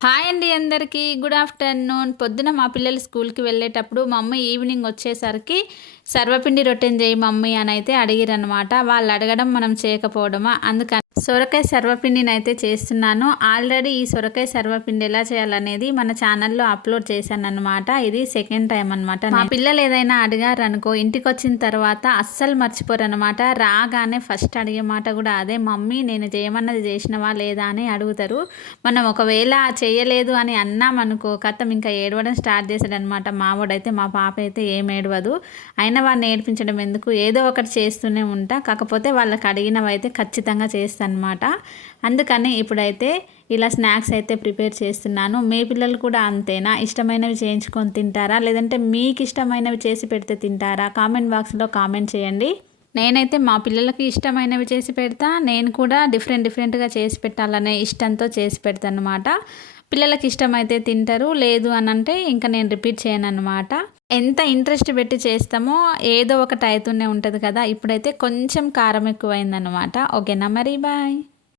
Hi అండి అందరికీ. Good afternoon. పొద్దున మా పిల్లలు స్కూల్‌కి వెళ్ళేటప్పుడు మా అమ్మ ఈవినింగ్ వచ్చేసరికి సర్వపిండి రొట్టెని చేయి మమ్మీ అని అయితే అడిగిరనమాట. వాళ్ళు అడగడం మనం చేయకపోవడమా, అందుకని సొరకాయ సర్వపిండిని అయితే చేస్తున్నాను. ఆల్రెడీ ఈ సొరకాయ సర్వపిండి ఎలా చేయాలనేది మన ఛానల్లో అప్లోడ్ చేశానన్నమాట. ఇది సెకండ్ టైం అనమాట. మా పిల్లలు ఏదైనా అడిగారనుకో ఇంటికి వచ్చిన తర్వాత అస్సలు మర్చిపోరనమాట. రాగానే ఫస్ట్ అడిగే మాట కూడా అదే, మమ్మీ నేను చేయమన్నది చేసినవా లేదా అని అడుగుతారు. మనం ఒకవేళ చేయలేదు అని అన్నామనుకో కథం ఇంకా ఏడవడం స్టార్ట్ చేశాడనమాట. మావాడైతే, మా పాప అయితే ఏం ఏడవదు. అయినా వాడిని ఏడిపించడం ఎందుకు, ఏదో ఒకటి చేస్తూనే ఉంటా. కాకపోతే వాళ్ళకి అడిగినవి అయితే ఖచ్చితంగా చేస్తాను అనమాట. అందుకని ఇప్పుడైతే ఇలా స్నాక్స్ అయితే ప్రిపేర్ చేస్తున్నాను. మీ పిల్లలు కూడా అంతేనా? ఇష్టమైనవి చేయించుకొని తింటారా, లేదంటే మీకు ఇష్టమైనవి చేసి పెడితే తింటారా? కామెంట్ బాక్స్లో కామెంట్ చేయండి. నేనైతే మా పిల్లలకి ఇష్టమైనవి చేసి పెడతా. నేను కూడా డిఫరెంట్గా చేసి పెట్టాలనే ఇష్టంతో చేసి పెడతాను అనమాట. పిల్లలకి ఇష్టమైతే తింటారు, లేదు అని అంటే ఇంకా నేను రిపీట్ చేయను అనమాట. ఎంత ఇంట్రెస్ట్ పెట్టి చేస్తామో ఏదో ఒకటి అవుతూనే ఉంటుంది కదా. ఇప్పుడైతే కొంచెం కారం ఎక్కువైందనమాట. ఓకేనా మరి, బాయ్.